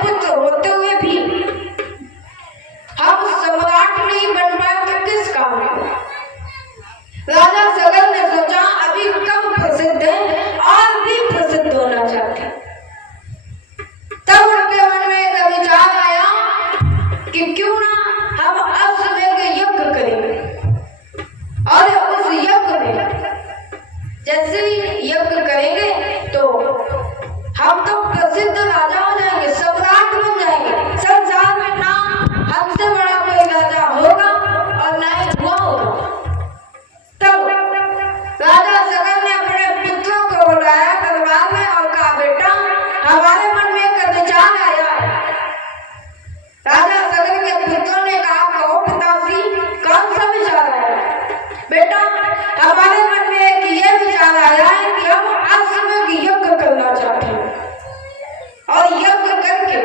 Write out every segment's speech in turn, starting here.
पुत्र होते हुए भी हम सम्राट नहीं बन पाए तो किस काम का। राजा सगर ने सोचा अभी कम प्रसिद्ध है और भी प्रसिद्ध होना चाहते। तब उनके मन में एक विचार आया कि क्यों ना हम अश्वमेध यज्ञ करेंगे और उस यज्ञ में जैसे ही यज्ञ करेंगे तो हम तो प्रसिद्ध राजा हो जाएंगे, सम्राट बन जाएंगे। संसार में ना हमसे बड़ा कोई राजा होगा और ना ही हुआ होगा। तब राजा सगर ने अपने पुत्रों को बुलाया दरबार में और कहा बेटा हमारे मन में एक विचार आया है। राजा सगर के पुत्रों ने कहा कहो पिताश्री कौन सा विचार आया? बेटा हमारे मन में एक ये विचार आया है कि हम अश्वमेध यज्ञ करना चाहते हैं और यज्ञ करके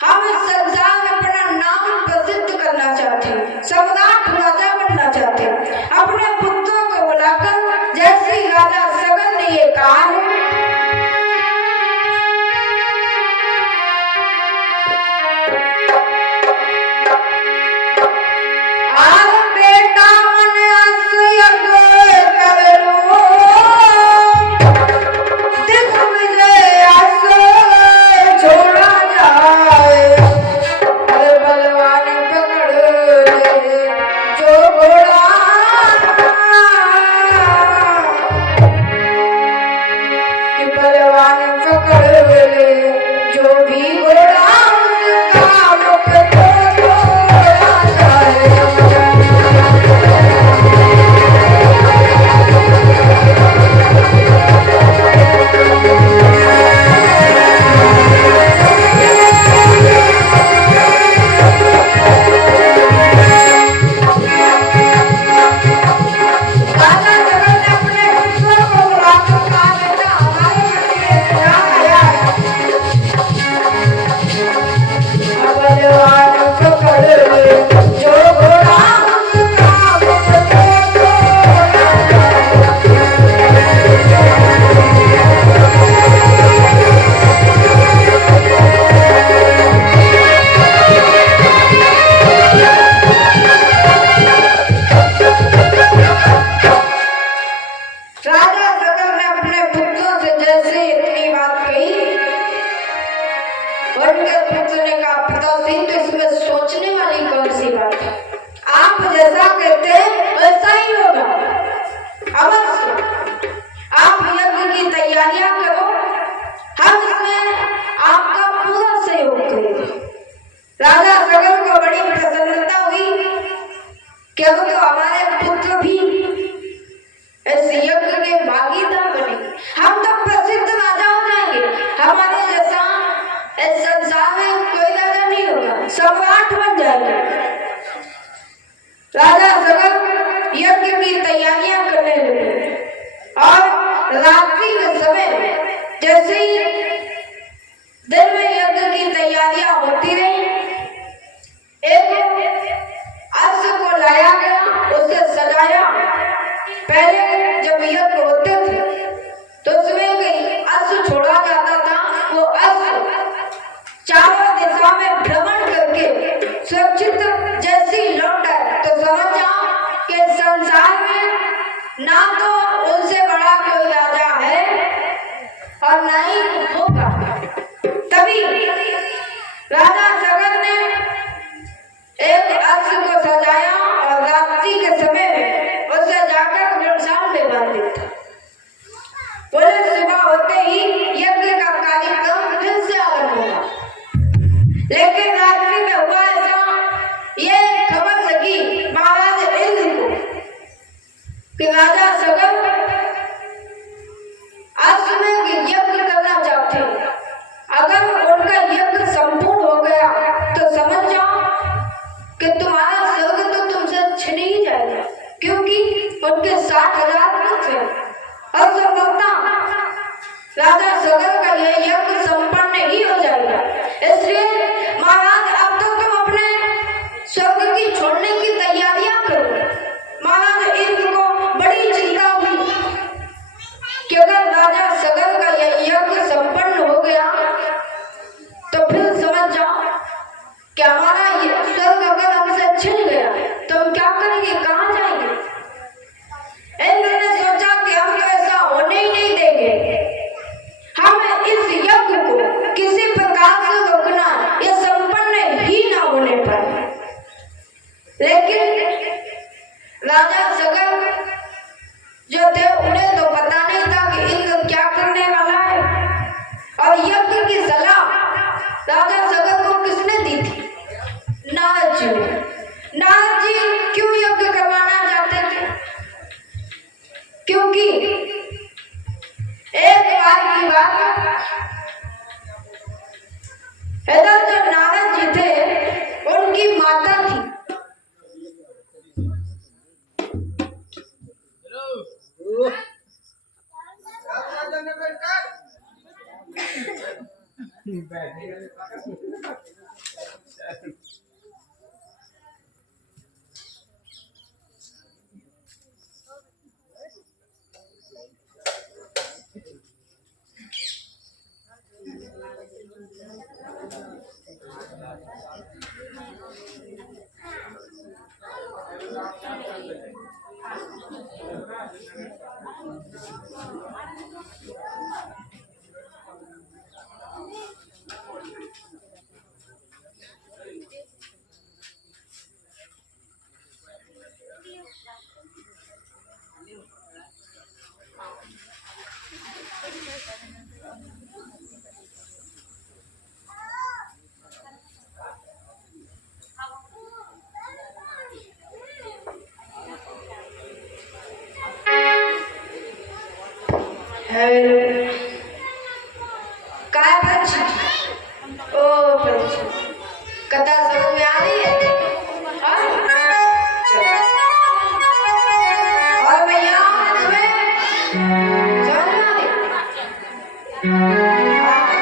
हम इस संसार में अपना नाम प्रसिद्ध करना चाहते हैं, सम्राट राजा बनना चाहते हैं। अपने पुत्रों को बुलाकर जैसे राजा सगर ने ये कहा है राजा सगर को बड़ी प्रसन्नता हुई क्योंकि हमारे पुत्र भी इस यज्ञ के भागीदार बने। हम तो प्रसिद्ध राजा हो जाएंगे, हमारे जैसा इस संसार में कोई राजा नहीं होगा, सम्राट बन जाएंगे। राजा सगर यज्ञ की तैयारियां करने लगे और रात्रि के समय जैसे ही दिन में यज्ञ की तैयारियां होती रही, एक अश्व को लाया गया, उसे सजाया। पहले जब यज्ञ होते थे तो उसमें कहीं अश्व छोड़ा जाता था, वो अश्व चारों दिशा में भ्रमण करके सुरक्षित जैसी लौट आए तो समझ जाओ कि संसार में ना तो उनसे बड़ा कोई राजा है और ना ही होगा। तभी राजा सगर ने एक अश्व को सजाया और रात्रि के समय में उसे जाकर घमसान में बांध दिया। बोले सुबह होते ही यज्ञ का कार्यक्रम फिर से आरंभ हुआ, लेकिन रात्रि में हुआ ऐसा, ये खबर लगी महाराज इंद्र को कि राजा सगर अश्वमेध यज्ञ करना चाहते हैं। अगर उनका यज्ञ संपूर्ण हो गया तो समझ जाओ कि तुम्हारा स्वर्ग तो तुमसे छिन ही जाएगा, क्योंकि उनके 60,000 पुत्र हैं और संभवतः राजा सगर का यह यज्ञ संपन्न ही हो जाएगा। इसलिए महाराज अब तो तुम अपने स्वर्ग की छोड़ने की तैयारियां करो। महाराज इंद्र को बड़ी चिंता हुई कि हमारा ये स्वर्ग अगर हमसे छिन गया तो हम क्या करेंगे, कहाँ जाएंगे। इंद्र ने सोचा कि हम तो ऐसा होने ही नहीं देंगे, हम इस यज्ञ को किसी प्रकार से रोकना, ये संपन्न ही ना होने पाए। लेकिन राजा सगर जो थे उन्हें तो पता नहीं था कि इंद्र क्या करने वाला है, और यज्ञ की सलाह राजा सगर को किसने दी थी, नारद जी ने। नारद जी क्यों यज्ञ करवाना चाहते थे, क्योंकि एक बार की बात, इधर जो नारद जी थे उनकी माता थी, काय पक्षी, ओ पक्षी, कथा समझ में आ रही है? और भैया तुम्हें समझ में आ रही?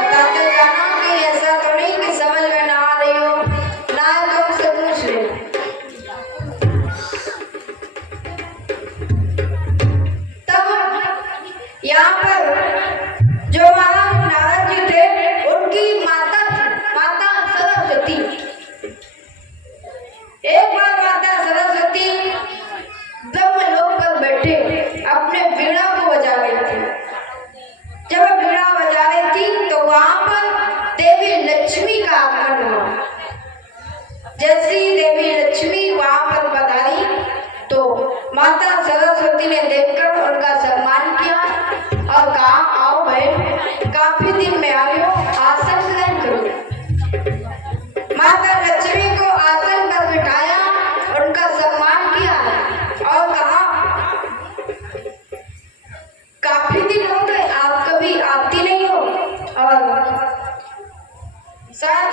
बताते जाना कि ऐसा तो नहीं कि समझ में ना आ रही हो, ना तुमसे पूछ ले। तब यहाँ पर जो महाराज नारद जी थे उनकी माता थी, माता सरस्वती। एक बार माता सरस्वती ब्रह्मलोक पर बैठे अपने वीणा को बजा रही थी। जब वीणा बजा रही थी तो वहां पर देवी लक्ष्मी का आगमन हुआ। जैसी देवी लक्ष्मी वहां पर पधारी तो माता सरस्वती ने देखकर उनका सम्मान किया और कहा, आओ बहन, काफी दिन में आए हो, आसन ग्रहण करो। माता लक्ष्मी को आसन पर बिठाया, उनका सम्मान किया और कहा, काफी दिन हो गए, आप कभी आती नहीं हो और शायद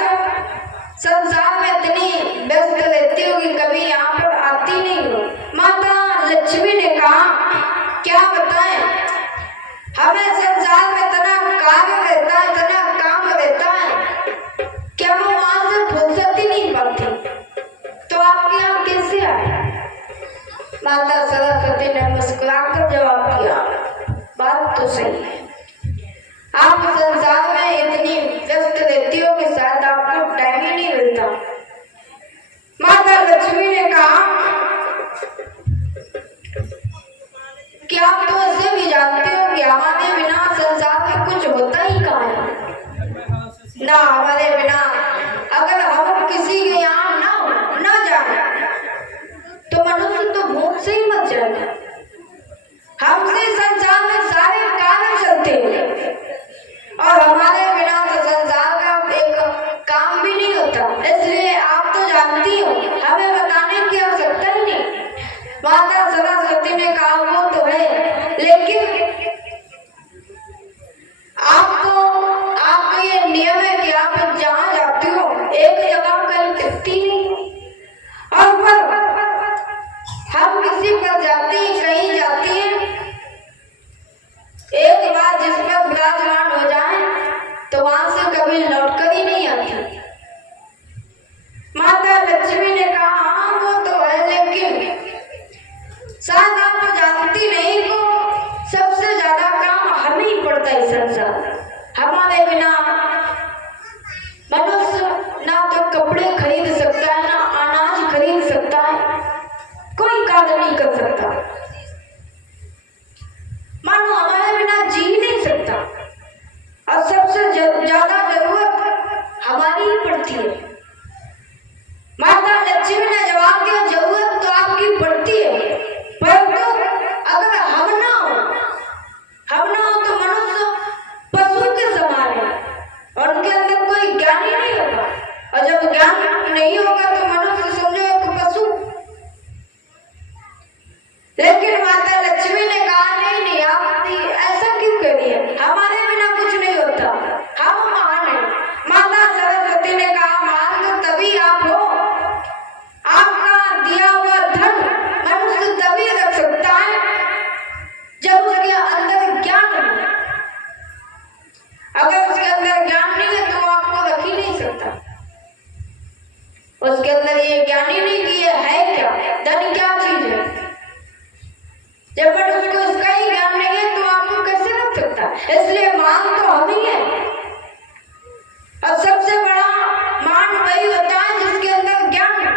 संसार में इतनी व्यस्त रहती हो कि कभी यहाँ पर आती नहीं हो। माता लक्ष्मी ने कहा, क्या बताएं, हमें संसार में इतना कार्य रहता है, इतना काम रहता है कि हम वहां से फुर्सत ही नहीं पाती, तो आपके यहाँ कैसे आए? माता सरस्वती ने मुस्कुराकर जवाब दिया, बात तो सही है, आप संसार में इतनी व्यस्त रहती हो कि शायद आपको टाइम ही नहीं मिलता। माता लक्ष्मी ने कहा कि आप तो ऐसे भी जानते हो कि हमारे बिना संसार में कुछ होता ही कहाँ है। ना हमारे बिना अगर हम किसी के यहाँ ना जाए तो मनुष्य तो भूख से ही मर जाएगा। हमसे संसार में सारे कार्य चलते हैं और हमारे बिना तो संसार का एक काम भी नहीं होता। इसलिए आप तो जानती हो, हमें बताने की आवश्यकता ही नहीं। माता सरस्वती ने कहा, वो तो है, लेकिन आपको ये नियम है कि आप जहाँ जाती हो एक जगह कहीं टिकती नहीं, और पर हम किसी पर जाते हैं, कहीं जाते हैं, एक बार जिस पर विराजमान हो जाए तो वहां से कभी लौटकर ही नहीं आती। माता लक्ष्मी ने कहा, हाँ वो तो है, लेकिन है। माता लक्ष्मी ने जवाब दिया, जरूरत तो आपकी पड़ती है, परंतु अगर हम ना हो तो मनुष्य पशु के समान है और उनके अंदर कोई ज्ञान ही नहीं होगा। और जब ज्ञान नहीं होगा तो मनुष्य समझो एक पशु। लेकिन माता लक्ष्मी ने कहा, नहीं आप ऐसा क्यों करिए, हमारे बिना कुछ नहीं होता, हम महान हैं। माता सरस्वती ने कहा, महान तो तभी आप हो, आपका दिया हुआ धन मनुष्य तभी रख सकता है जब उसके अंदर ज्ञान हो। अगर उसके अंदर ज्ञान नहीं है तो आपको रख ही नहीं सकता। उसके अंदर ये ज्ञान ही नहीं कि ये है क्या, धन क्या चीज है। जब उसको इसका ही ज्ञान नहीं है तो आपको कैसे रख सकता। इसलिए मान तो हम ही है। और सबसे बड़ा मान वही होता है जिसके अंदर ज्ञान है।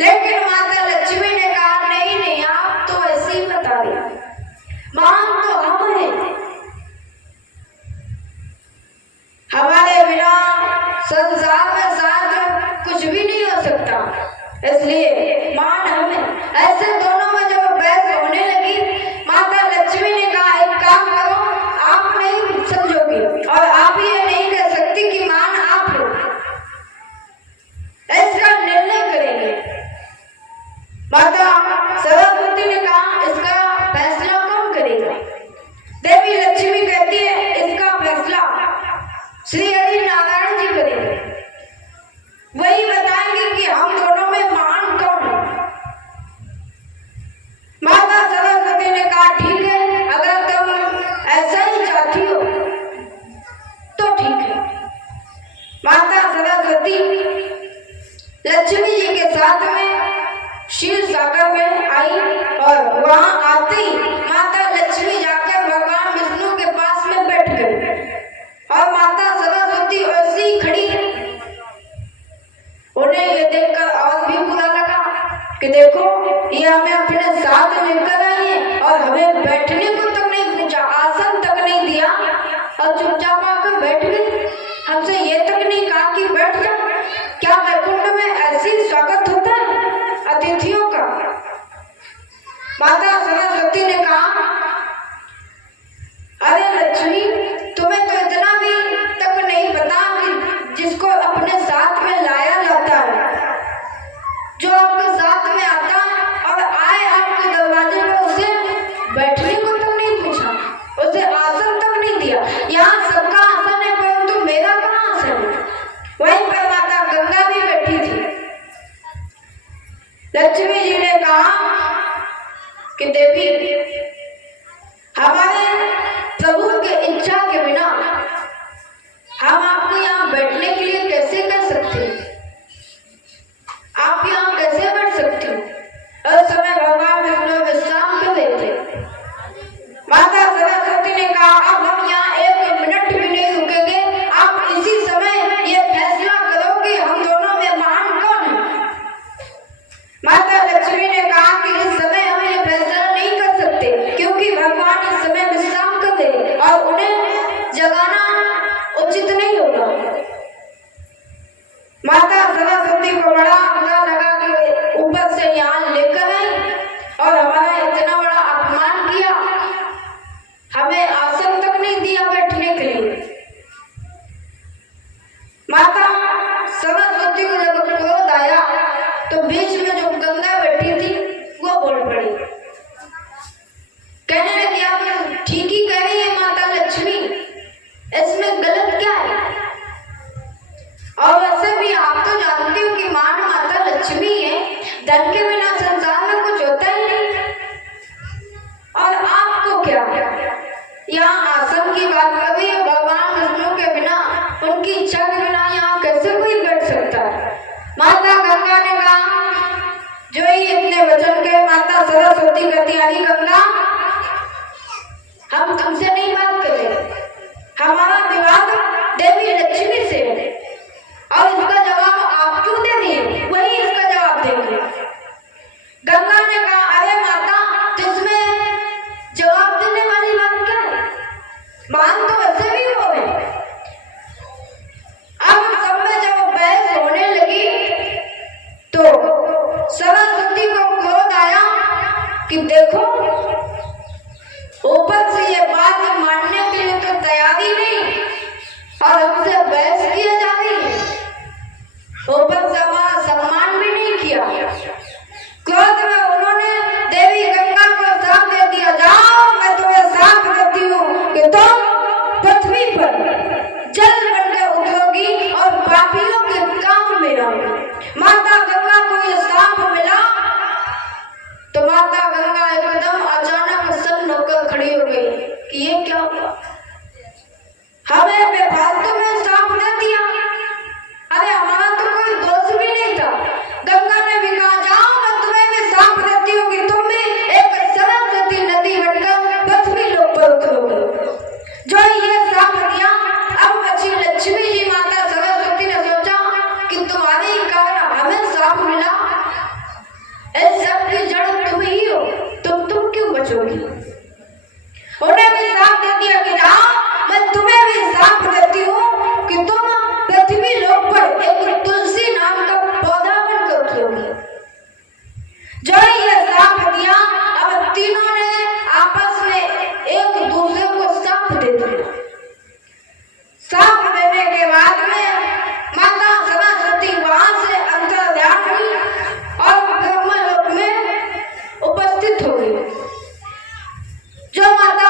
लेकिन माता लक्ष्मी ने कहा, नहीं आप तो ऐसे ही बता रहे, मान तो हम हैं, हमारे बिना संसार में साथ कुछ भी नहीं हो सकता, इसलिए मान हमें। ऐसे दोनों में जब बहस होने लगी, माता लक्ष्मी ने कहा, एक काम करो, आप नहीं समझोगे और आप ये नहीं कह सकती कि मान आप हो, इसका निर्णय करेंगे। माता सरस्वती ने कहा, इसका फैसला कौन करेगा। देवी लक्ष्मी कहती है, इसका फैसला श्री हरि नारायण जी करेंगे, वही बताएंगे कि हम दोनों में महान कौन है। माता सरस्वती ने कहा, ठीक है, अगर तुम ऐसा ही चाहती हो तो ठीक है। माता सरस्वती लक्ष्मी जी के साथ में क्षीर सागर में आई और वहां आते ही माता लक्ष्मी जाकर भगवान विष्णु के पास में बैठ गई और माता सरस्वती ऐसी ही खड़ी है। उन्हें ये देखकर और भी बुरा लगा कि देखो, ये हमें अपने साथ लेकर आई है और हमें बैठने को तक नहीं पूछा, आसन तक नहीं दिया और चुपचाप आकर बैठ गई। हमसे ये तक नहीं कहा कि बैठ जा। क्या वैकुंठ में ऐसी स्वागत होता है अतिथियों का। माता सरस्वती ने कहा, अरे लक्ष्मी, तुम्हें तो इतना भी तक नहीं पता कि जिसको अपने साथ में लाया जाता है, जो आपके साथ में आता और आए आपके दरवाजे पर, उसे बैठने को तक नहीं पूछा, उसे आसन तक नहीं दिया। यहाँ सबका आसन है परंतु मेरा कहाँ आसन है। वहीं पर माता गंगा भी बैठी थी। लक्ष्मी जी ने कहा कि देवी, हमारे प्रभु की इच्छा के बिना हम आपको यहाँ बैठने के लिए कैसे कह सकते हैं, आप यहाँ कैसे बैठ सकते हो। उस समय भगवान विष्णु विश्राम कर रहे थे। माता सरस्वती ने कहा, अब हम यहाँ 1 मिनट भी नहीं रुकेंगे, आप इसी समय ये फैसला करो कि हम दोनों में महान कौन है। माता लक्ष्मी ने कहा कि इस समय हम ये फैसला नहीं कर सकते, क्योंकि भगवान इस समय विश्राम कर रहे और उन्हें जगाना उचित नहीं होगा। माता सरस्वती को बड़ा बुरा लगा कि ऊपर से यहाँ लेकर आई और हमारा इतना बड़ा अपमान किया, हमें आसन तक नहीं दिया बैठने के लिए। माता सरस्वती को जब क्रोध आया तो बीच में जो गंगा बैठी थी वो बोल पड़ी, कहने लगी, आप ठीक ही कह रही है माता लक्ष्मी, इसमें गलत क्या है। और वैसे भी आप तो जानती हो कि मान माता लक्ष्मी है, धन के बिना संसार में कुछ होता ही नहीं। और आपको क्या, यहाँ आसन की बात कर रही है, भगवान विष्णु के बिना, उनकी इच्छा के बिना यहाँ कैसे कोई बैठ सकता है। माता गंगा ने कहा, जो ही इतने वचन के माता सरस्वती कहती, अरे गंगा, हम तुमसे नहीं बात कर रहे, हमारा विवाद देवी लक्ष्मी से है और इसका जवाब आप क्यों दे रही हैं, वही इसका जवाब देंगे। गंगा ने कहा, अरे माता, जिसमें जवाब देने वाली बात क्या है, मान तो ऐसे भी हो गए। माता गंगा को ये सांप मिला तो माता गंगा एकदम अचानक सन्न होकर खड़ी हो गई कि ये क्या हुआ, हमें बेफालतू में सांप दे दिया। अरे हमारा तो कोई दोष भी नहीं था। गंगा ने भी कहा जाओ मैं तुम्हें भी सांप देती हूँ कि तुम भी एक सरस्वती नदी बनकर पृथ्वी लोक पर उतरोगे। जो ये सांप दिया, अब बची लक्ष्मी जी माता सरस्वती ने सोचा कि तुम्हारे ही कारण हमें सांप मिला, इस सब की जड़ तुम ही हो, तुम क्यों बचोगी। उन्हें भी सांप दे दिया कि जाओ मैं तुम्हें भी सांप देती हूँ कि तुम पृथ्वी लोक पर एक तुलसी नाम का पौधा बनकर उतरोगे। जो ये सांप दिया, अब तीनों ने आपस में एक दूसरे को सांप दे दिया। सांप देने के बाद में माता सरस्वती वहां से अंतर्ध्यान हुई और ब्रह्मलोक में उपस्थित हो गई। जो माता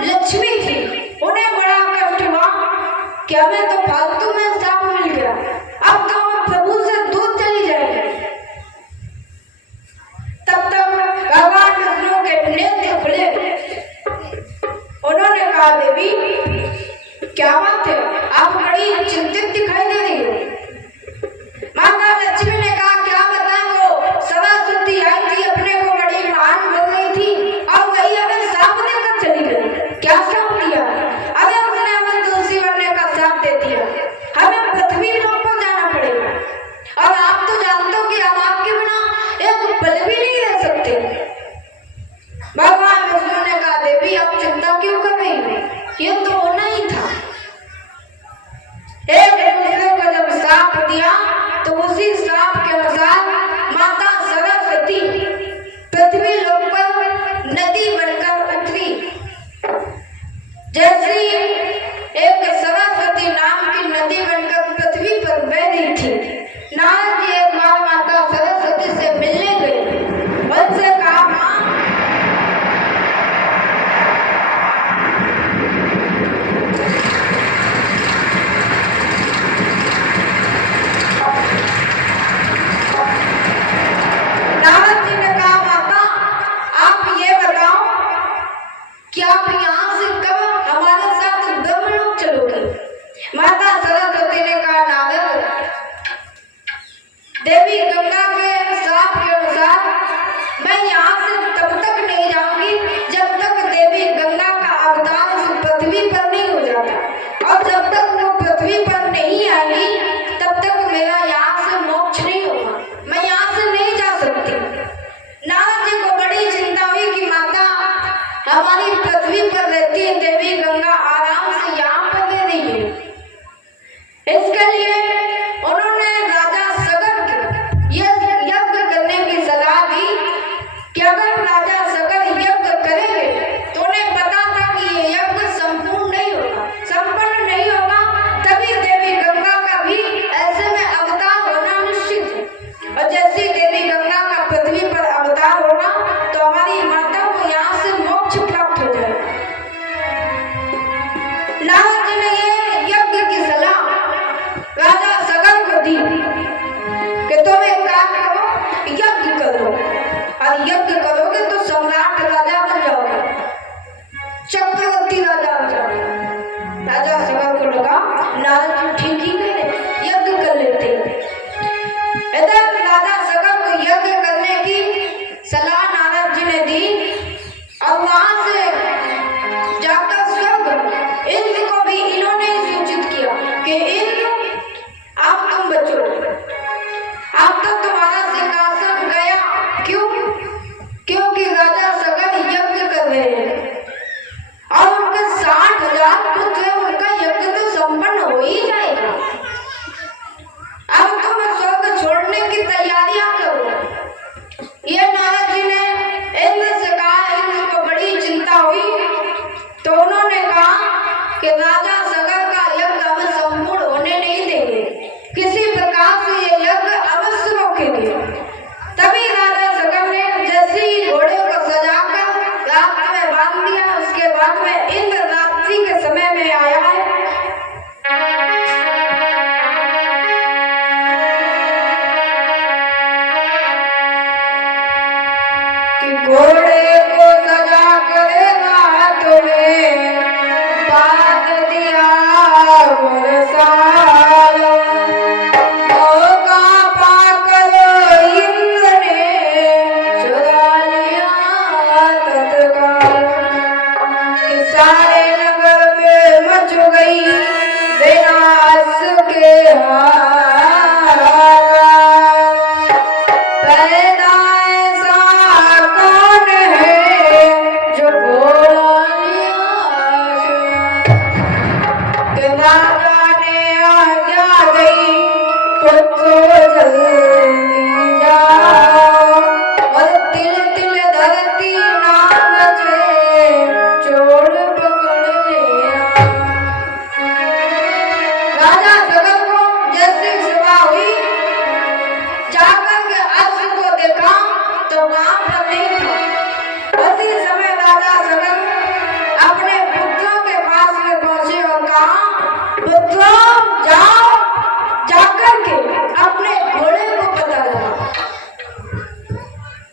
लक्ष्मी थी उन्हें बड़ा कष्ट हुआ कि हमें तो फालतू में सांप मिल गया, अब तो हम प्रभु से दूर चली जाएंगे। तब तक भगवान विष्णु के नेत्र खुले। उन्होंने कहा देवी क्या बात है, आप बड़ी चिंतित दिखाई दे रही हो। माता लक्ष्मी ने कहा क्या बताएं, वो सरस्वती आई थी, अपने को बड़ी महान बोल रही थी और वही हमें सांप देकर चली गई। क्या सांप दिया? अरे उसने हमें तुलसी बनने का सांप दे दिया, हमें पृथ्वी लोक पर जाना पड़ेगा और आप तो जानते हो कि हम आपके बिना एक पल भी नहीं रह सकते। भगवान विष्णु ने कहा देवी आप चिंता क्यों कर रही हो, ये तो होना ही था। एक दूसरे को जब सांप दिया तो उसी सांप के अनुसार माता सरस्वती पृथ्वी लोक पर नदी बनकर उतरी। जैसे एक सरस्वती नाम की नदी बनकर पृथ्वी पर बह रही थी, नारद जी एक बार माता सरस्वती से मिलने गए। उनसे कहा मां नारद जी ने कहा माता आप ये बताओ कि आप यहाँ से कब हमारे साथ ब्रह्मलोक चलोगे। माता सरस्वती ने कहा नारद देवी गंगा के श्राप के अनुसार मैं यहाँ से तब तक नहीं जाऊंगी जब तक देवी गंगा का अवतार इस पृथ्वी पर नहीं हो जाता, और जब तक वो पृथ्वी पर नहीं आएगी तब तक मेरा यहाँ से मोक्ष नहीं होगा, मैं यहाँ से नहीं जा सकती। नारद जी को बड़ी चिंता हुई कि माता हमारी पृथ्वी पर रहती है, देवी गंगा आराम से यहाँ पर रह रही है, इसके लिए विनाश के पैदा ऐसा कौन है जो घोड़ा के राजा ने आज्ञा दी पुत्र जल्दी जाओ और तिल तिल धरती ना बचे चोर पकड़ लिया। राजा सगल को जैसे सभा हुई जाकर के अश्व को देखा तो वहां पर नहीं था। उसी समय राजा सगल अपने पुत्रों के पास में पहुंचे और कहा, पुत्रों जाओ जाकर के अपने घोड़े को पता लगा,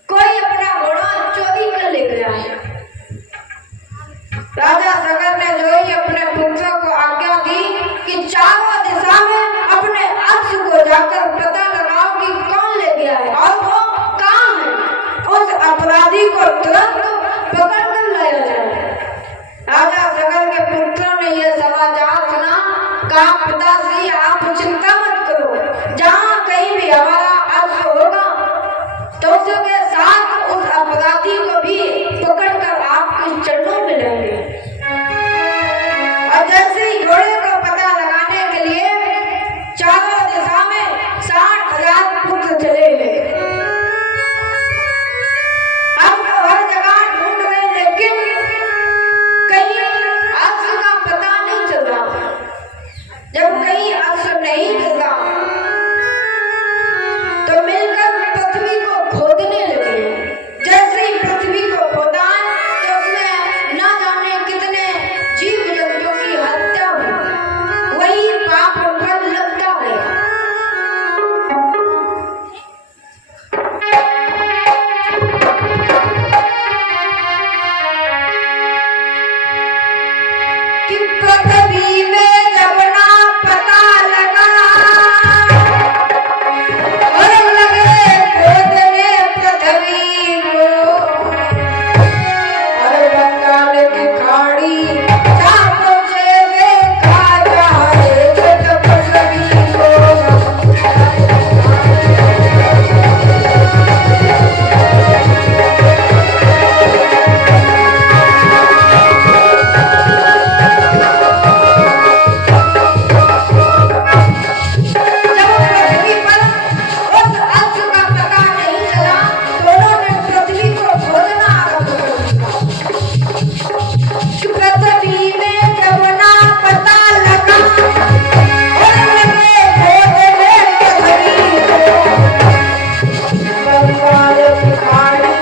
कोई अपना घोड़ा चोरी कर ले गया है। राजा सगर ने जो ही अपने पुत्रों को आज्ञा दी कि चारों दिशा में अपने अश्व को जाकर पता लगाओ कि कौन ले गया है और वो कहाँ है, उस अपराधी को तुरंत पकड़ कर लाया जाए। राजा सगर के पुत्रों ने यह समाचार सुना, कहा, पिताश्री आप चिंता मत करो, जहाँ कहीं भी हमारा अश्व होगा तो उसके साथ उस अपराधी को भी पकड़कर आपके चरणों में लेंगे। और जैसे ही घोड़े को पता लगाने के लिए चारों दिशा में 60,000 पुत्र चले गए। हम तो हर जगह ढूंढ रहे लेकिन कहीं अश्व का पता नहीं चल रहा। जब कहीं अश्व नहीं मिलता तो मिलकर पृथ्वी को खोदने लगे। जैसे ही पृथ्वी को खोदा तो उसमें न जाने कितने जीव जंतुओं की हत्या हुई। वही पाप पर लगता गया। कि पृथ्वी में जब ना पता लगा और लगे खोदने पृथ्वी को और बंगाल की खाड़ी जा पहुंचे देखा जाए पृथ्वी को। जब पृथ्वी पर उस अश्व का पता नहीं चला तो उन्होंने पृथ्वी को खोदना आरंभ कर दिया। पृथ्वी में जब ना पता लगा और लगे खोदने पृथ्वी को बंगाल की खाड़ी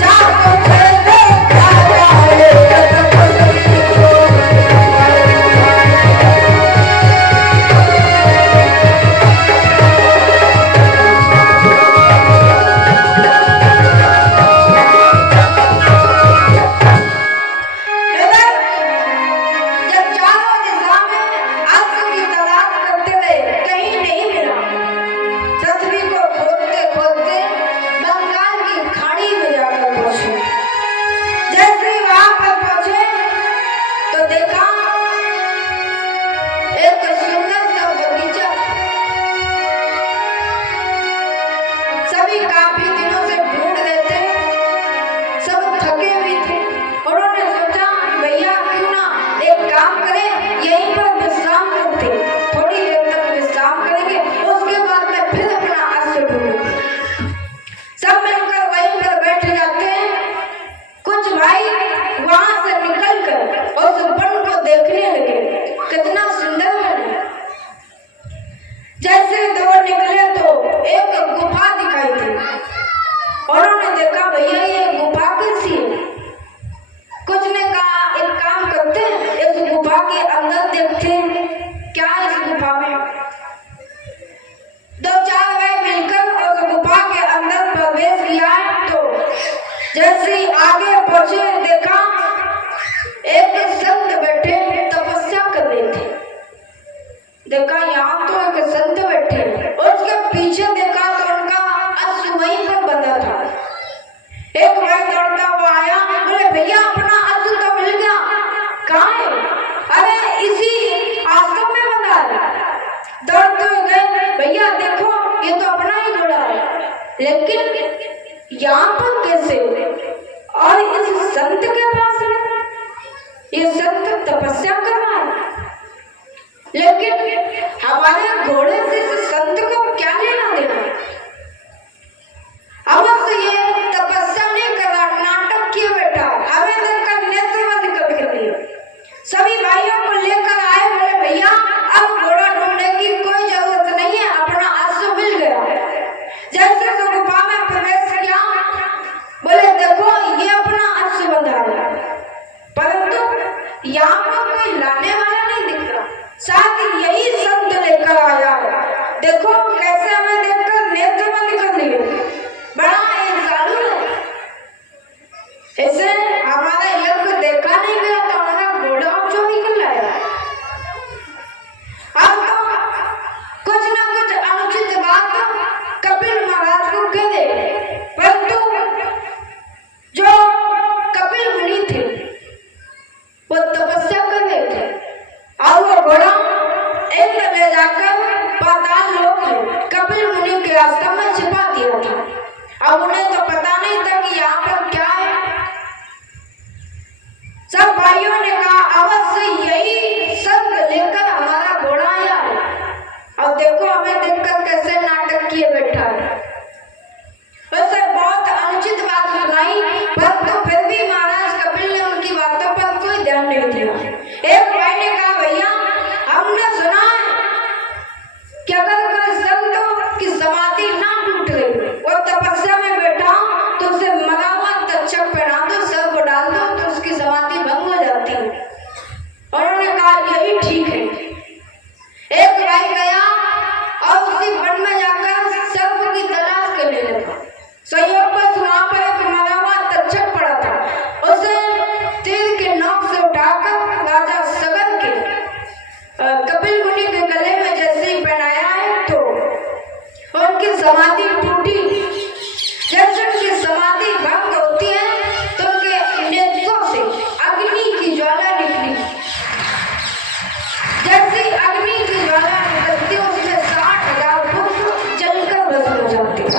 जा पहुंचे देखा जाए पृथ्वी को। इधर जब चारों दिशा में अश्व की तलाश करते रहे, कहीं नहीं मिला। पृथ्वी को खोदते खोदते बंगाल की खाड़ी में जाकर पहुंचे। जैसे ही वहां पर पहुंचे तो देखा एक सुंदर सा बगीचा। सभी काफी दिनों से ढूंढ रहे थे, सब थके हुए थे। उन्होंने सोचा, भैया क्यों ना एक काम करें, यहीं पर विश्राम करते, थोड़ी देर तक विश्राम करेंगे, उसके बाद में फिर अपना अश्व ढूंढेंगे। सब मिलकर वहीं पर बैठ जाते हैं। कुछ भाई वहां से निकलकर उस वन को देखने लगे, कितना सुंदर वन है। जैसे दौड़ निकले तो एक गुफा दिखाई दी। उन्होंने देखा, भैया ये गुफा कैसी है? कुछ ने कहा, एक काम करते हैं, इस गुफा के अंदर देखते हैं क्या है इस गुफा में। 2-4 भाई मिलकर उस गुफा के अंदर प्रवेश किया तो जैसे ही आगे पहुंचे देखा एक संत बैठे तपस्या कर रहे थे। देखा यहाँ तो एक संत बैठे हैं। उसके पीछे देखा तो उनका अश्व वहीं पर बंधा था। एक भाई दौड़ता हुआ आया, बोले भैया अपना अश्व तो मिल गया, कहाँ है? अरे इसी आश्रम में बंधा यहाँ पर कैसे और इस संत के पास ये संत तपस्या कर रहा है, लेकिन हमारे घोड़े से इस संत को क्या लेना देना। अवश्य ये तपस्या नहीं कर रहा, नाटक किए बैठा। हमें देखकर नेत्र बंद कर दिए। सभी भाइयों को लेकर आए, बोले भैया अब घोड़ा ढूंढने की कोई जरूरत नहीं है, अपना अश्व मिल गया। जैसे तो गुफा में प्रवेश किया, बोले देखो ये अपना अश्व बंधा है, परंतु यहाँ पर कोई लाने वाला नहीं दिख रहा, शायद यही संत लेकर आया है। देखो कैसे हमें देखकर नेत्र बंद कर दिए, बड़ा एक जालू है। ऐसे हमारा यज्ञ देखा नहीं गया तो हमारा घोड़ा चोरी कर लाया। अब तो कुछ ना कुछ अनुचित बात कपिल महाराज को कह दे, परंतु जो कपिल मुनि थे वो तपस्या कर रहे थे और वो घोड़ा एक ले जाकर पाताल लोक में कपिल मुनि के आश्रम में छिपा दिया था। अब उन्हें तो पता नहीं था कि यहाँ पर क्या है। सब भाइयों ने कहा अवश्य यही संत लेकर हमारा घोड़ा आया है, और देखो हमें देखकर कैसे नाटक किए बैठा है। वैसे बहुत अनुचित बात सुनाई, परंतु फिर भी महाराज कपिल ने उनकी बातों पर कोई ध्यान नहीं दिया। एक भाई ने कहा भैया हमने सुना है कि अगर कोई संत की समाधि ना टूट गई, वो तपस्या में बैठा तो उसे मरा हुआ तक्षक पहना दो, सर को डाल दो तो उसकी समाधि भंग हो जाती है। उन्होंने कहा यही ठीक है। एक भाई गया और उसी वन में जाकर सर्प की तलाश करने लगा। संयोगवश वहां पर एक मरा हुआ तक्षक पड़ा था। उसे तीर के नोक से उठाकर राजा सगर के कपिल मुनि के गले में जैसे ही पहनाया है तो उनकी समाधि टूटी। जैसे उनकी समाधि भंग होती है तो उनके नेत्रों से अग्नि की ज्वाला निकली। जैसी अग्नि की ज्वाला निकलती उसमें 60,000 पुरुष जलकर भस्म हो जाते।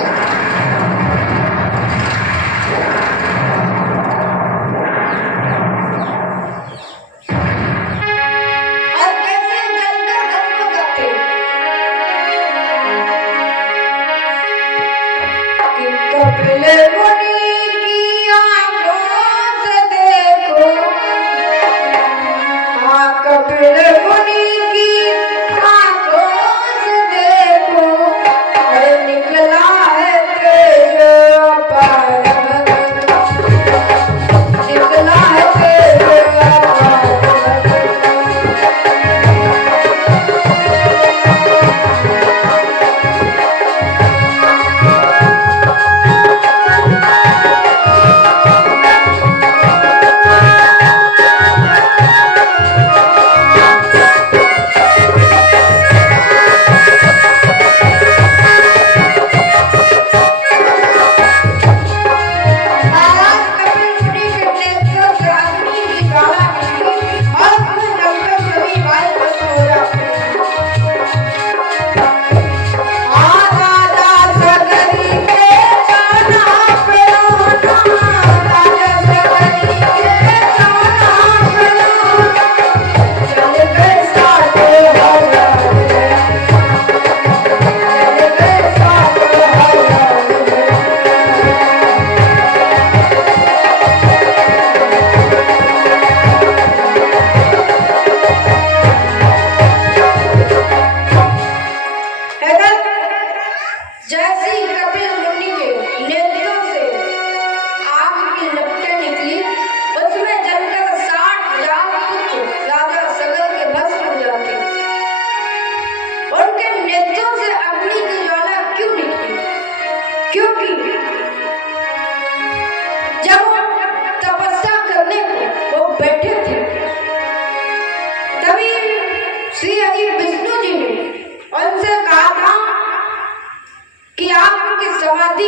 समाधि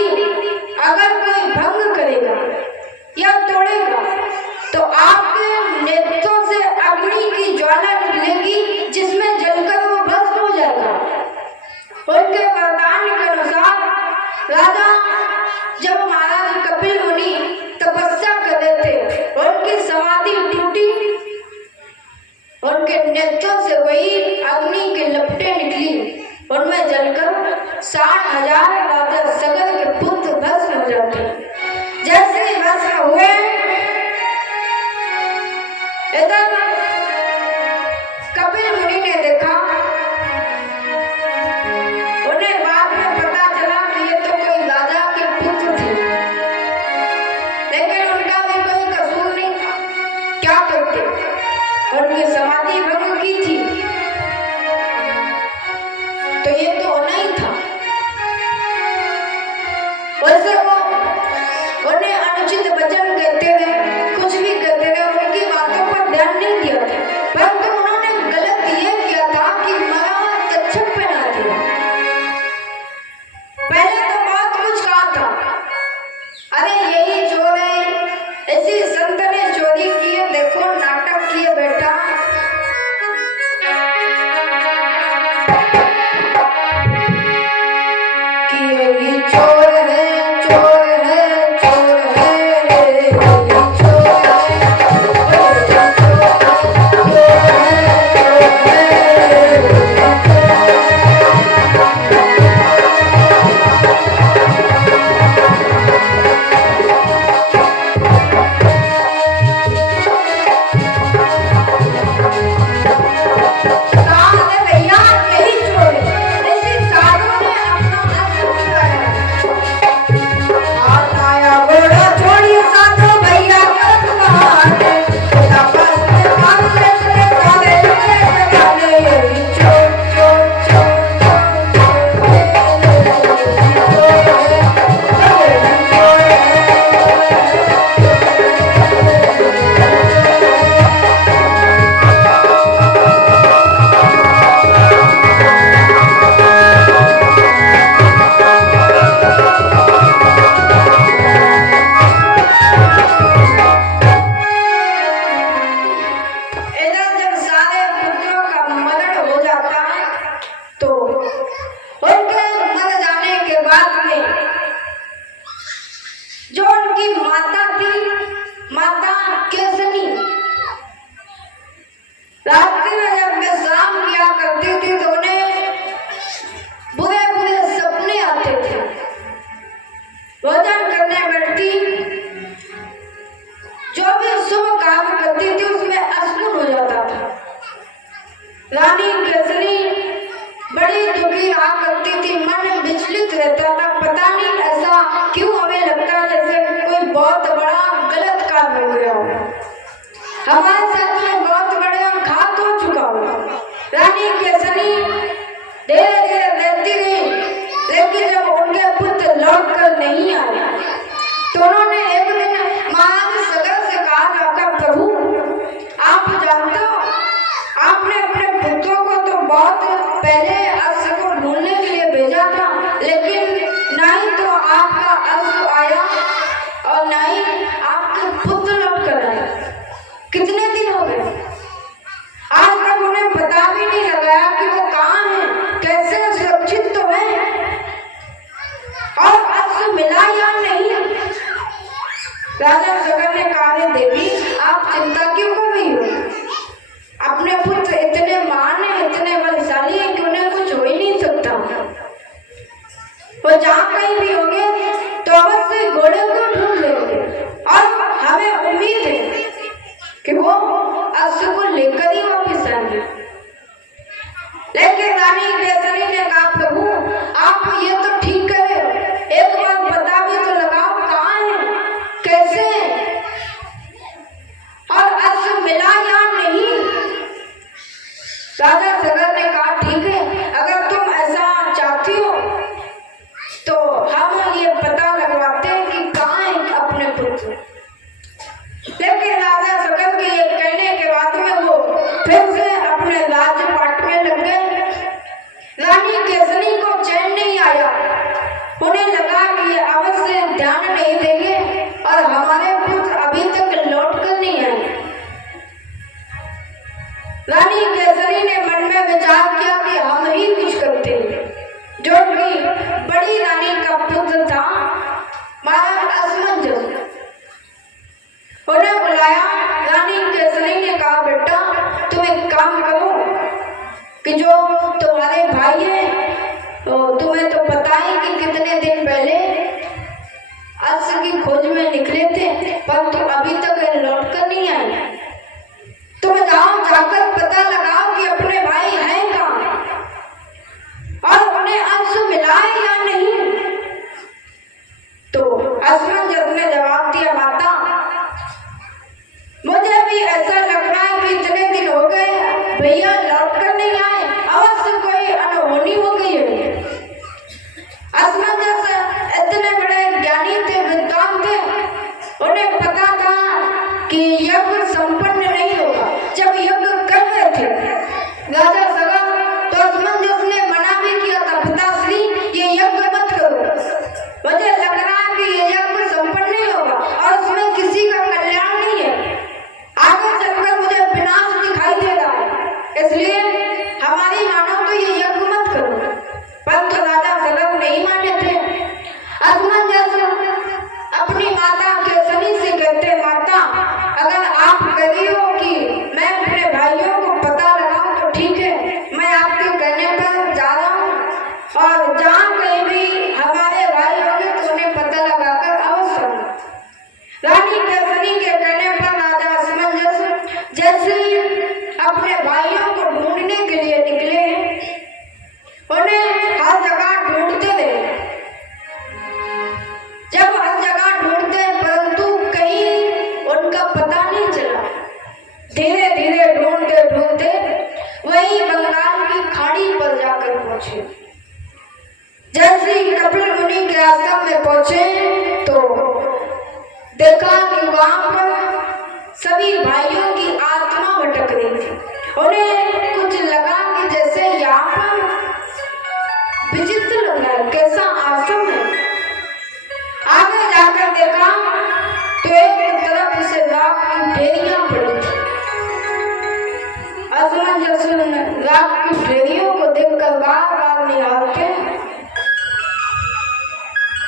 अगर कोई भंग करेगा या तोड़ेगा तो आपके नेत्रों से अग्नि की ज्वाला निकलेगी जिसमें जलकर वो भस्म हो जाएगा। उनके वरदान के अनुसार राजा जब महाराज तो ये तो होना ही था। वैसे वो उन्हें अनुचित वचन कहते रहे, कुछ भी कहते रहे, उनकी बातों पर ध्यान नहीं दिया था, परंतु उन्होंने गलत ये किया था कि मरावा तक्षक पहना दिया। पहले तो बात कुछ कहा था, अरे यही चोर है, ऐसी संत ने चोरी की है, देखो नाटक किए बेटा। कि यही चोर है, चोर है, चोर है, यही चोर है, रात्रि में जब विश्राम किया करती थी तो उन्हें बुरे बुरे सपने आते थे। भोजन करने बैठती, जो भी शुभ काम करती थी उसमें अशुभ हो जाता था। रानी केसरी बड़ी दुखी रहा करती थी, मन विचलित रहता था, पता नहीं ऐसा क्यों हमें लगता है जैसे कोई बहुत बड़ा गलत काम हो गया हो, हमारे साथ में बहुत बड़े घात हो चुका हो। रानी केसरी धीरे धीरे रहती रही, लेकिन जब उनके पुत्र लौट कर नहीं आए तो उन्होंने एक दिन महाराज सगर से कहा, जाकर प्रभु आप जानते हो, आपने अपने पुत्रों को तो बहुत पहले अश्व को ढूंढने के लिए भेजा था, लेकिन ना ही तो आपका अश्व आया और ना ही आपके पुत्र लौट कर आए। कितने दिन हो गए, आज तक उन्हें पता भी नहीं लगाया कि वो कहाँ हैं, कैसे सुरक्षित तो है और अश्व मिला या नहीं। राजा सगर ने कहा, देवी आप चिंता क्यों कर रही हो, अपने पुत्र इतने महान है, इतने बलशाली है कि उन्हें कुछ हो ही नहीं सकता। वो जहाँ कहीं भी होंगे तो अवश्य घोड़े को ढूंढ लेंगे और हमें उम्मीद है कि वो अश्व को लेकर ही वापिस आएंगे। लेकिन रानी केसरी ने कहा, प्रभु आप ये तो ठीक करे, एक बार बता भी तो लगाओ कहाँ है, कैसे है और अश्व मिला या नहीं। राजा सगर ने कहा, ठीक है, अगर तुम ऐसा चाहती हो तो हम ये पता लगवाते हैं कि कहाँ है अपने पुत्र। लेकिन राजा सगर के ये कहने के बाद में वो फिर से अपने राजपाट में लग गए। रानी केसरी को चैन नहीं आया, उन्हें लगा कि ये अवश्य ध्यान नहीं देंगे और हमारे पुत्र अभी तक लौट कर नहीं आए। रानी केसरी ने मन में विचार किया कि हम ही कुछ करते हैं। जो भी बड़ी रानी का पुत्र था महाराज असमंजस, उन्हें बुलाया। रानी केसरी ने कहा, बेटा तुम एक काम करो कि जो तुम्हारे भाई हैं तो तुम्हें तो पता है कि कितने दिन पहले अश्व की खोज में निकले थे, पर तुम अभी तक लौट कर नहीं आए। तुम जाओ, जाकर पता लगाओ कि अपने भाई हैं कहाँ और उन्हें अश्व मिला है या नहीं। तो असमंजस ने जवाब दिया, माता मुझे भी ऐसा लग रहा है कि इतने दिन हो गए भैया लौट कर नहीं आए, अवश्य कोई अनहोनी हो गई है। उन्हें हर जगह ढूंढते रहे। जब हर जगह ढूंढते परंतु कहीं उनका पता नहीं चला। धीरे धीरे ढूंढते ढूंढते वही बंगाल की खाड़ी पर जाकर पहुंचे। जैसे ही कपिल मुनि के आश्रम में पहुंचे तो देखा कि वहां पर सभी भाइयों की आत्मा भटक रही थी। उन्हें कुछ लगा कि जैसे यहाँ पर विचित्र लग रहा है, कैसा आश्रम है। आगे जाकर देखा तो एक तरफ से राख की ढेरियां पड़ी थी। असमंजस राख की ढेरियों को देखकर बार बार निहारते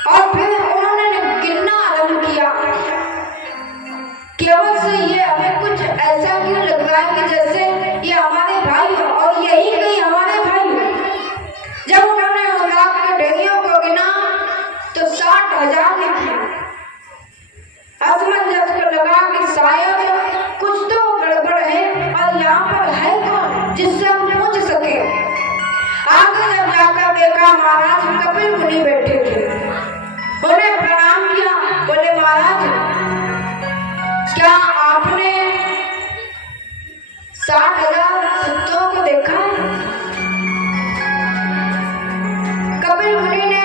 और फिर उन्होंने गिनना आरंभ किया कि अवश्य ये हमें कुछ ऐसा क्यों लग रहा है कि जैसे ये हमारे भाई हो और यही कहीं हमारे भाई हो। जब उन्होंने राख के ढेरियों को गिना तो 60,000 निकले। असमंजस को लगा कि शायद कुछ तो गड़बड़ है और यहाँ पर है कौन जिससे हम पूछ सके। आगे जब जाकर देखा महाराज कपिल मुनि बैठे थे। उन्हें प्रणाम किया। बोले महाराज क्या आपने 60,000 कुत्तों को देखा है? कपिल मुनि ने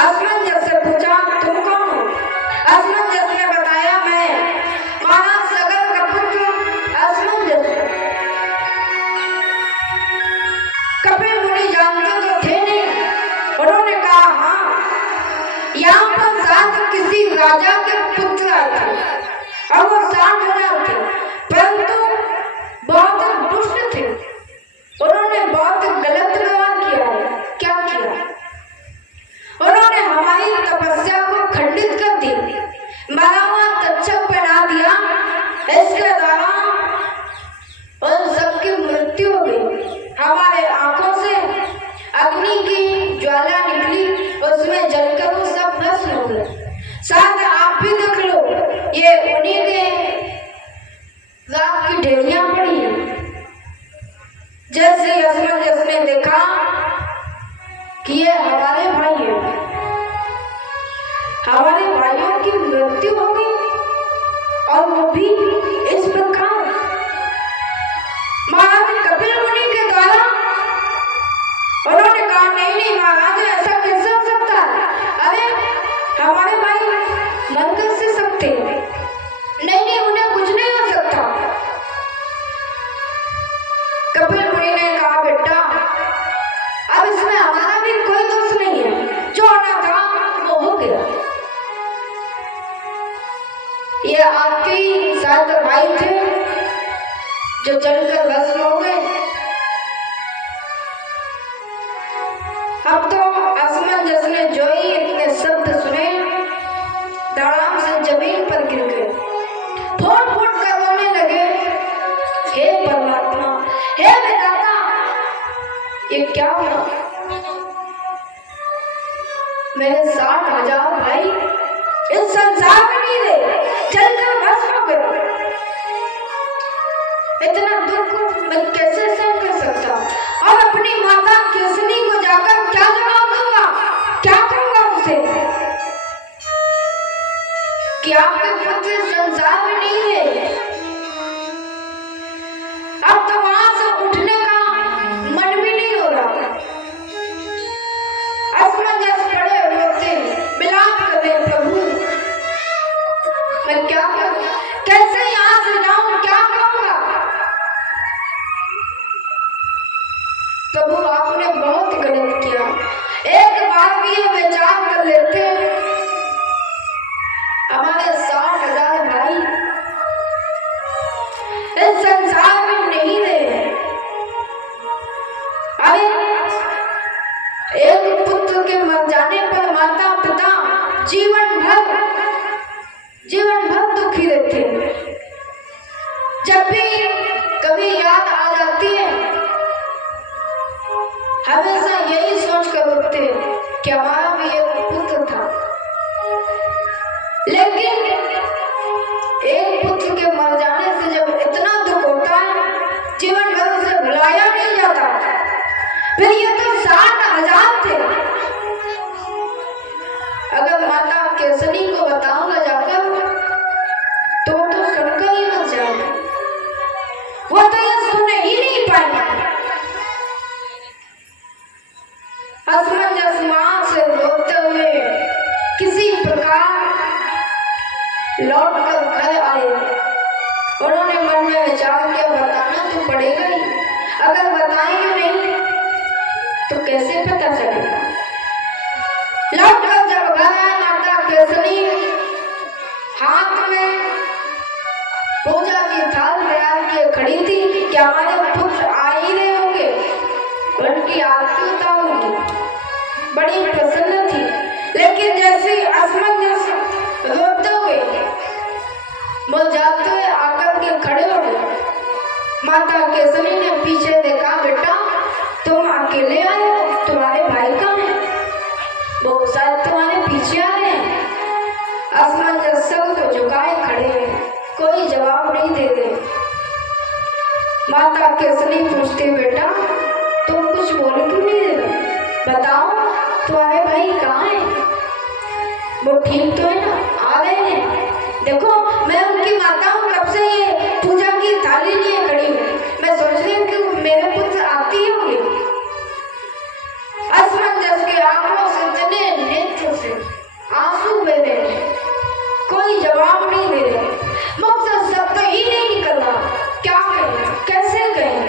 असमंजस से पूछा तुम कौन हो? असमंजस ने बताया मैं महाराज सगर का पुत्र असमंजस। कपिल मुनि जानते तो थे नहीं। उन्होंने कहा हाँ यहाँ पर साथ किसी राजा के पुत्र आए थे और वो 60,000 थे परंतु बहुत दुष्ट थे। उन्होंने बहुत गलत व्यवहार किया है। क्या किया? उन्होंने हमारी तपस्या को खंडित कर दी, मरा हुआ तक्षक पहना दिया। इसके द्वारा उन सबकी मृत्यु हो गई। हमारे आंखों से अग्नि की ज्वाला निकली, उसमें जलकर वो सब भस्म हो गए। साथ आप भी देख लो ये उन्हीं के राख की ढेरियां पड़ी हैं। जैसे असमंजस ने देखा कि ये हमारे भाई हैं, हमारे भाइयों की मृत्यु हो गई और वो भी इस प्रकार महाराज कपिल मुनि के द्वारा। उन्होंने कहा नहीं नहीं महाराज ऐसा कैसे हो सकता है? अरे हमारे भाई मर कैसे सकते हैं? नहीं नहीं उन्हें कुछ नहीं हो सकता। कपिल मुनि ने कहा बेटा अब इसमें हमारा भी कोई दोष नहीं है, जो होना था वो हो गया। ये आपके साथ भाई थे जो जलकर भस्म हो गए। अब तो असमंजस ने जो ही इतने शब्द सुने धड़ाम से जमीन पर गिर गए, फूट फूट कर रोने लगे। हे परमात्मा, हे विधाता, ये क्या हुआ? मेरे 60,000 भाई इस संसार में नहीं रहे, जलकर भस्म हो गए। इतना दुख मैं कैसे सहन कर सकता हूँ? और अपनी माता केसनी को जाकर क्या जवाब दूंगा? क्या कहूंगा उसे कि आपके पुत्र संसार में नहीं है? अब तो वहां से उठने का मन भी नहीं हो रहा। असमंजस पड़े रोते बिलाप कर रहे प्रभु मैं क्या करूं? कैसे यहाँ से जाऊं? क्या कहूंगा? प्रभु आपने बहुत गलत किया। एक बार भी ये विचार कर लेते हमारे 60,000 भाई इस संसार में नहीं रहे। अरे एक पुत्र के मर जाने पर माता पिता जीवन भर दुखी रहते हैं। जब भी कभी याद आ जाती है हमेशा यही सोच कर उठते कि हमारा भी एक पुत्र था। लेकिन एक पुत्र के मर जाने से जब इतना दुख होता है जीवन भर उसे भुलाया नहीं जाता। फिर ये तो 60,000 थे। अगर माता केसरी को बताऊंगा जाकर तो सुनकर ही मर जाएगा, वो तो ये सुन ही नहीं पाएगा। असमंजस मां से रोते हुए किसी प्रकार लौट कर घर आए। उन्होंने मन में विचार किया, बताना तो पड़ेगा ही, अगर बताएंगे नहीं तो कैसे पता चलेगा। लौट कर जब घर आए, माता केसरी हाथ में पूजा की थाल तैयार किए खड़ी थी कि हमारे पुत्र आ ही रहे होंगे, उनकी आरती उतारूंगी। बड़ी प्रसन्न थी, लेकिन जैसे असमंजस रोते हुए मुरझाते हुए आकर के खड़े हो गए। माता केसरी ने पीछे देखा, बेटा तुम अकेले आए हो, तुम्हारे भाई कहाँ हैं? वो शायद तुम्हारे पीछे आ रहे हैं। असमंजस सब को झुकाए खड़े हैं, कोई जवाब नहीं दे रहे। माता केसरी पूछती, बेटा तुम कुछ बोल क्यों नहीं दे रहे? बताओ तुम्हारे भाई कहाँ हैं? वो ठीक तो है ना, आ रहे हैं? देखो मैं उनकी माता हूँ, कब से ये पूजा की थाली लिए खड़ी हूँ, मैं सोच रही हूँ कि मेरे पुत्र आती ही होंगे। असमंजस के आंखों से जले नेत्र से आंसू बह रहे हैं, कोई जवाब नहीं दे रहे, मुख से शब्द ही नहीं निकल रहा। क्या कहें, कैसे कहें?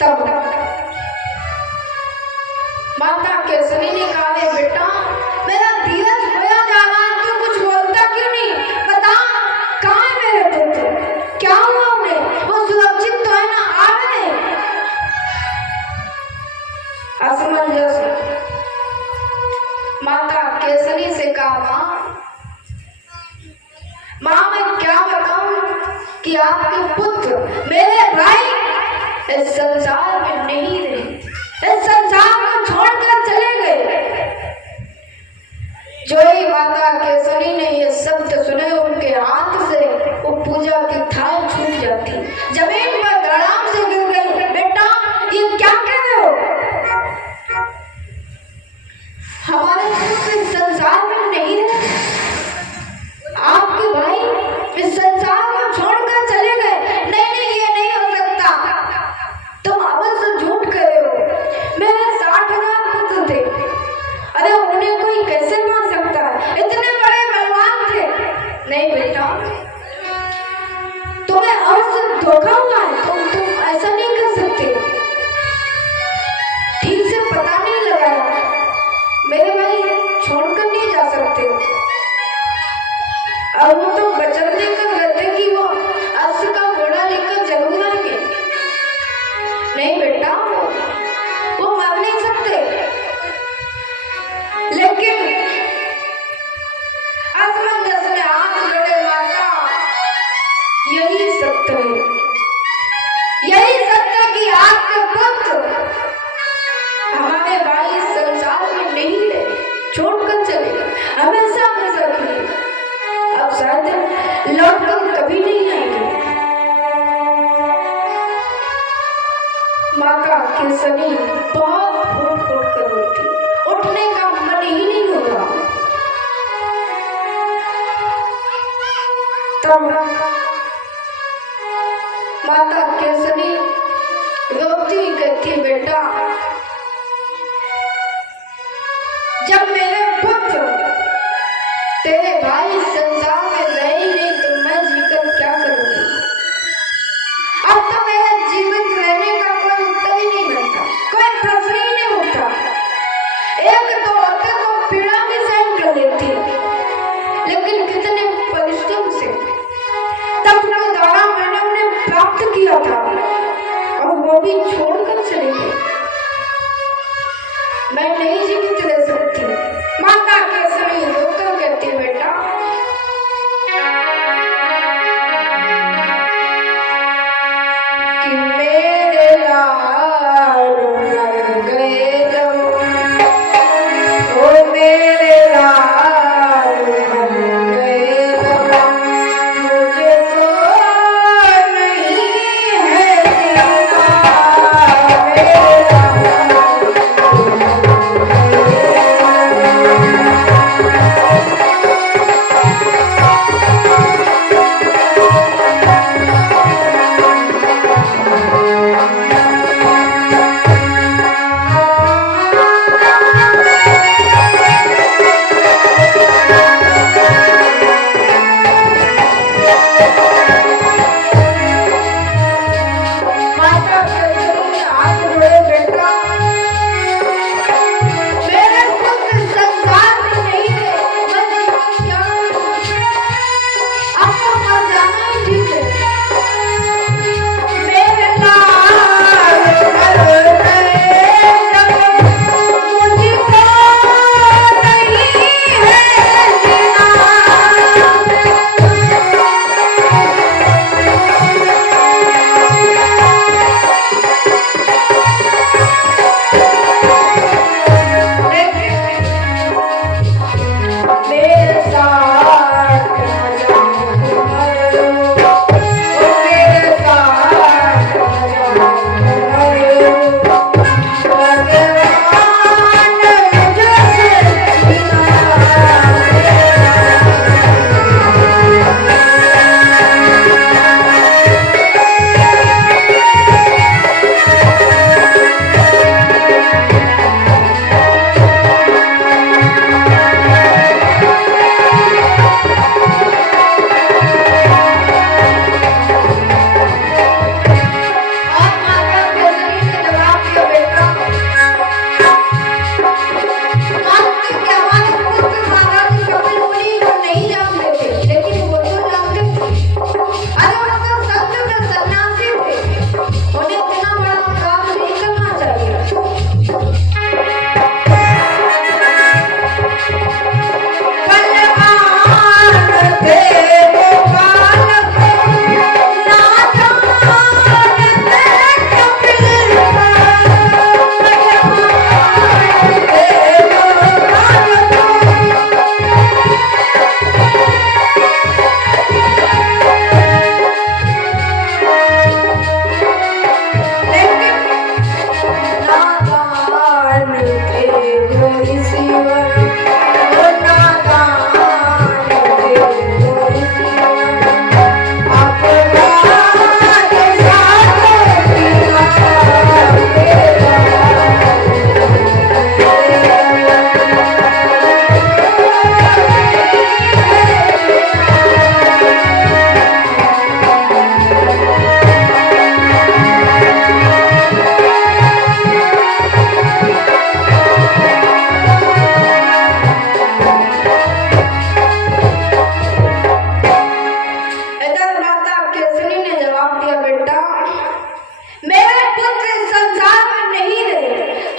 तब माता केसरी ने कहा, बेटा मेरा धीरज खोया जा रहा है, तू कुछ बोलता क्यों नहीं? बता कहाँ है मेरे पुत्र, क्या हुआ उन्हें? वो सुरक्षित तो है ना, आ रहे? असमंजस माता केसरी से कहा, माँ मैं क्या बताऊं कि आपके पुत्र मेरे भाई इस संसार में नहीं रहे, इस संसार को छोड़कर चले गए। जो ही माता केसरी ने ये शब्द सुने, उनके हाथ से वो पूजा की थाल छूट जाती, जमीन पर धड़ाम से गिर गई। बेटा ये क्या कह रहे हो? हमारे पुत्र इस संसार में नहीं रहे, आपके भाई इस संसार को छोड़कर चले गए। नहीं नहीं ये नहीं हो सकता, तुम अवश्य झूठ कह रहे हो। मेरे 60,000 पुत्र थे, अरे उन्हें कोई कैसे मार सकता है? इतने बड़े बलवान थे। नहीं बेटा तुम्हें अवश्य धोखा हुआ है, तुम ऐसा नहीं कर सकते, ठीक से पता नहीं लगाया, मेरे भाई छोड़कर नहीं जा सकते। और वो तो वचन देकर रहते कि वो अश्व का घोड़ा लेकर जरूर आएंगे। नहीं बेटा वो मर नहीं सकते, लेकिन असमंजस ने हाथ जोड़े, माता यही सत्य है, यही सत्य कि आपके पुत्र हमारे भाई संसार में नहीं रहे, छोड़कर चले गए, हमेशा हमेशा के लिए, अब शायद लौटकर कभी नहीं आएंगे। माता केसरी बहुत फूट फूट कर रोती, उठने का मन ही नहीं हो रहा। तब माता केसरी रोती कहती, बेटा जब मेरे पुत्र तेरे भाई संसार में रहे ही नहीं तो मैं जीकर क्या करूंगी? अब तो मेरे जीवित रहने का कोई उत्तर ही नहीं बनता, कोई प्रश्न ही नहीं उठता। एक दो होते तो पीड़ा भी सहन कर लेती, लेकिन कितने परिश्रम से तब के द्वारा मैंने उन्हें प्राप्त किया था,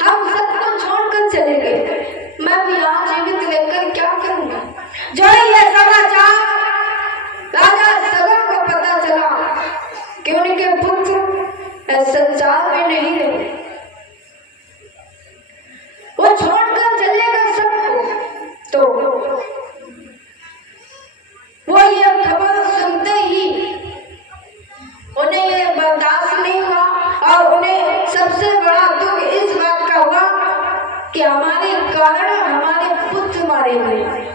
हम सबको छोड़कर चले गए। मैं भी यहाँ जीवित रहकर क्या करूँगा। जब ये समाचार राजा सगर को पता चला कि उनके पुत्र इस संसार में नहीं रहे, वो छोड़कर चले गए सबको, तो वो ये खबर सुनते ही उन्हें ये बर्दाश्त नहीं हुआ और उन्हें सबसे बड़ा दुख इस बात का हुआ कि हमारे कारण हमारे पुत्र मारे गए।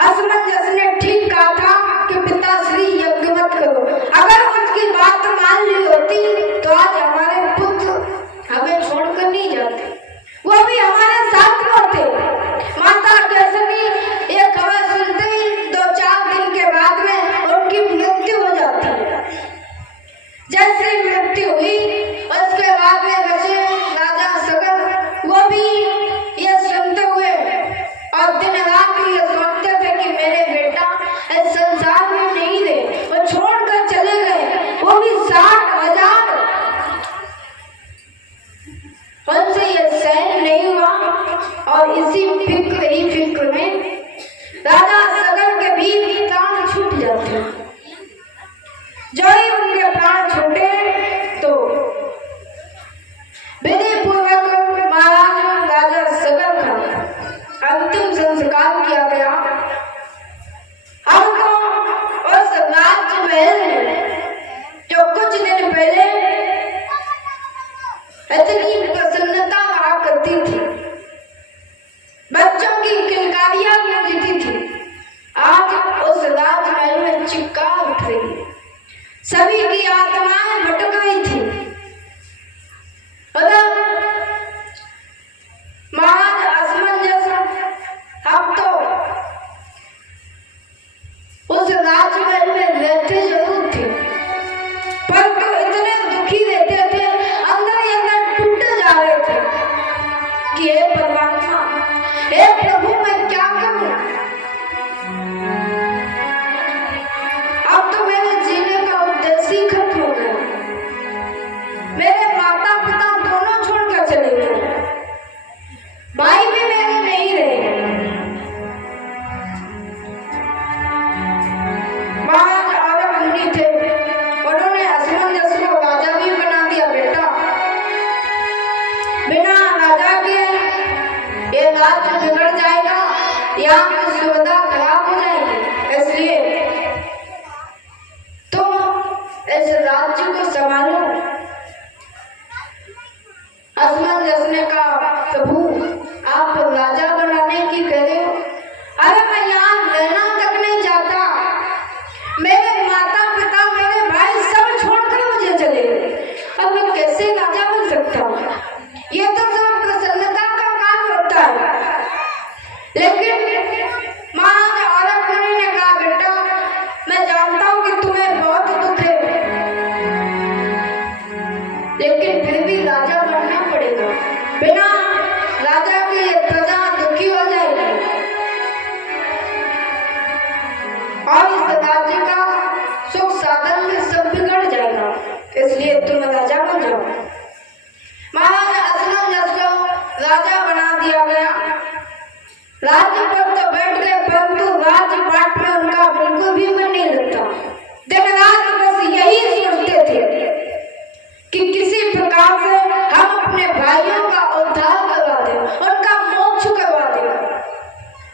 असमंजस ने ठीक कहा था कि पिताश्री यज्ञ मत करो। अगर उसकी बात मान ली होती तो आज हमारे पुत्र हमें छोड़कर नहीं जाते, वो भी हमारे साथ होते। माता केसरी ये खबर सुनते ही 2-4 दिन के बाद में उनकी मृत्यु हो जाती है। जैसे मृत्यु हुई उसके बाद में बचे राजा सगर, वो भी ये सुनते हुए और दिन रात ये सोचते थे कि मेरे बेटा इस संसार में नहीं रहे, वो छोड़कर चले गए, वो भी 60,000। उनसे ये सहन नहीं हुआ और इसी फिक्र में राजा सगर के भी प्राण छूट जाते। जो ही उनके प्राण छूटे तो विधि पूर्वक महाराज राजा सगर का अंतिम संस्कार किया गया। हमको उस राजमहल में जो कुछ दिन पहले इतनी प्रसन्नता हुआ करती थी, बच्चों की किलकारियां गूंजती थी, आज उस राजमहल में चिक्कार उठ रही है। सभी की आत्माएं भटक रही थी। महाराज असमंजस, हम तो उस राजमहल में रहते जरूर थे, परंतु इतने दुखी रहते थे, अंदर ही अंदर टूटे जा रहे थे कि हे परमात्मा, हे प्रभु, मैं क्या करूं। अब तो मेरे जीने का उद्देश्य ही खत्म हो गया। मेरे माता पिता दोनों छोड़कर चले गए, भाई भी मेरे नहीं रहे। महाराज औरत मुनि थे, उन्होंने असमंजस को राजा भी बना दिया। बेटा, बिना राजा के ये राज्य बिगड़ जाएगा, यहाँ की सुविधा खराब हो जाएगी, इसलिए तुम इस राज्य को संभालो। असमंजस ने कहा, प्रभु, आप राजा बनाने की कह रहे हो? अरे मैं यहाँ रहना तक नहीं चाहता। मेरे माता पिता, मेरे भाई सब छोड़कर मुझे चले गए, अब मैं कैसे राजा बन सकता हूँ? ये तो सब प्रसन्नता का काम होता है। लेकिन महाराज औरत मुनि ने कहा, बेटा, मैं जानता हूँ कि तुम्हें बहुत दुख है, लेकिन फिर भी राजा बनना पड़ेगा। बिना राजा के प्रजा दुखी हो जाएगी और इस राज्य का सुख साधन में सब बिगड़ जाएगा, इसलिए तुम राजा बन जाओ। महाराज असमंजस को राजा बना दिया गया। राज्य पर तो बैठ गए, परंतु राज्य पाठ में उनका बिल्कुल भी मन नहीं लगता। दिन रात बस यही सोचते थे कि किसी प्रकार से हम अपने भाइयों का उद्धार करवा दें, उनका मोक्ष करवा दें,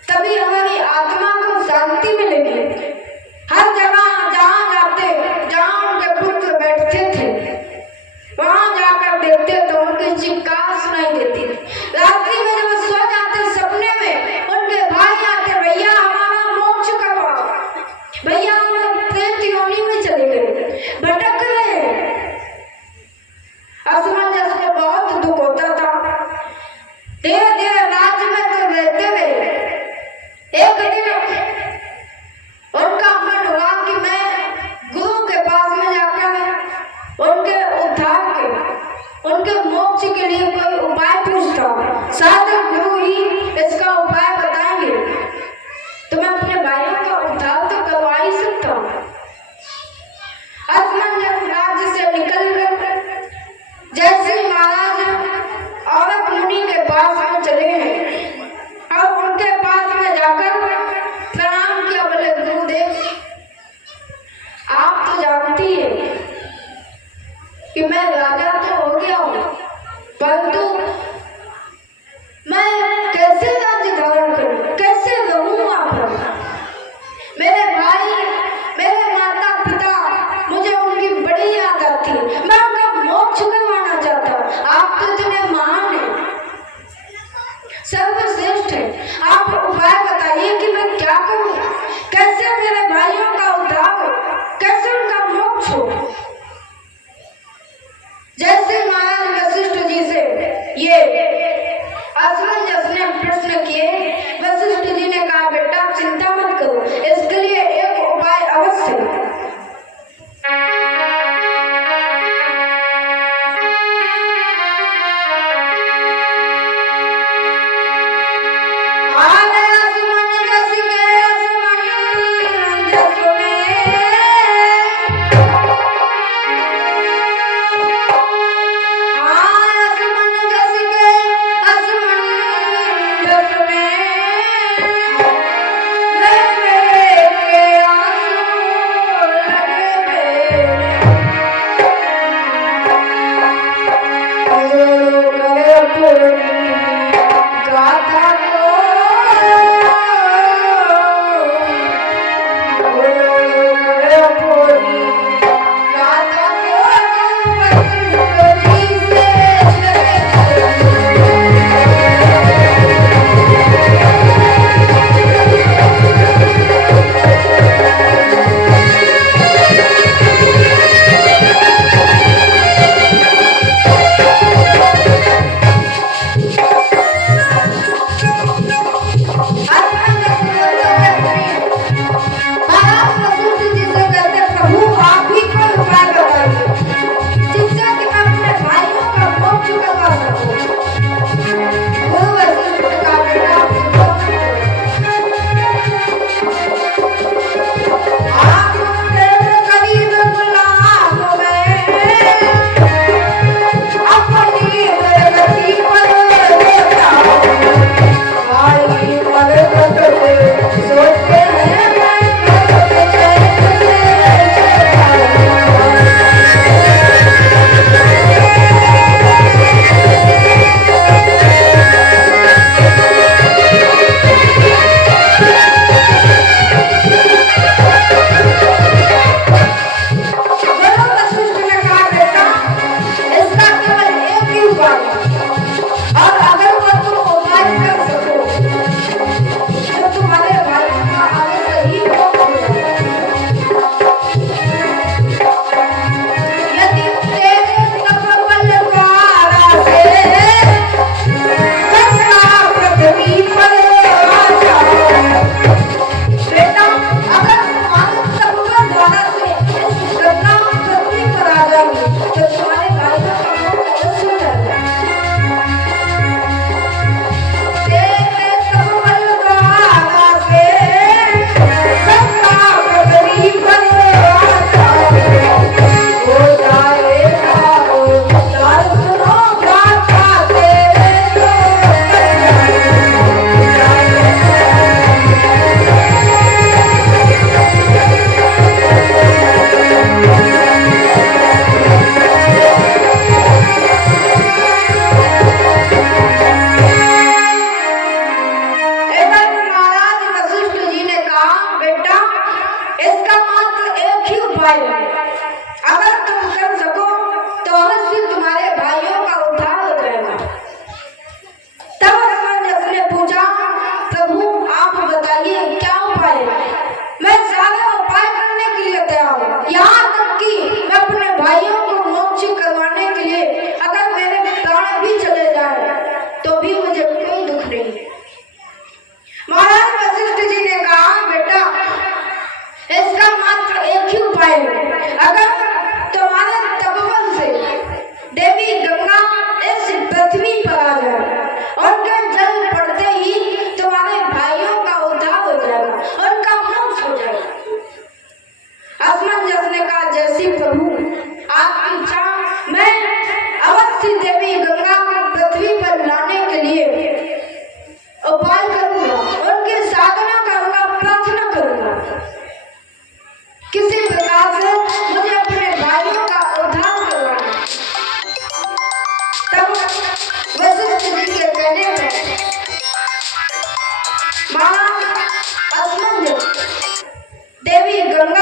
तभी हमारी आत्मा को शांति मिलेगी। हर जगह जहाँ जाते, जहाँ उनके पुत्र बैठते थे, वहां जाकर देखते तो उनकी चिक्कार सुनाई देती। रात्रि में जब सो जाते, सपने में उनके भाई आते, भैया हमारा मोक्ष करवाओ, भैया हम प्रेत योनि में चले गए, भटक रहे। असमंजस को बहुत दुख होता था। धीरे धीरे राज्य में तो रहते रहे। एक दिन उनका मन हुआ कि मैं गुरु के पास में जाकर उनके उद्धार के, उनके मोक्ष के लिए कोई उपाय पूछता हूँ, शायद गुरु ही इसका उपाय बताएंगे, तो मैं अपने भाइयों का उद्धार तो करवा ही सकता हूँ। असमंजस राज्य से निकल गए। जैसे महाराज मैं राजा तो हो गया हूँ, परंतु मैं कैसे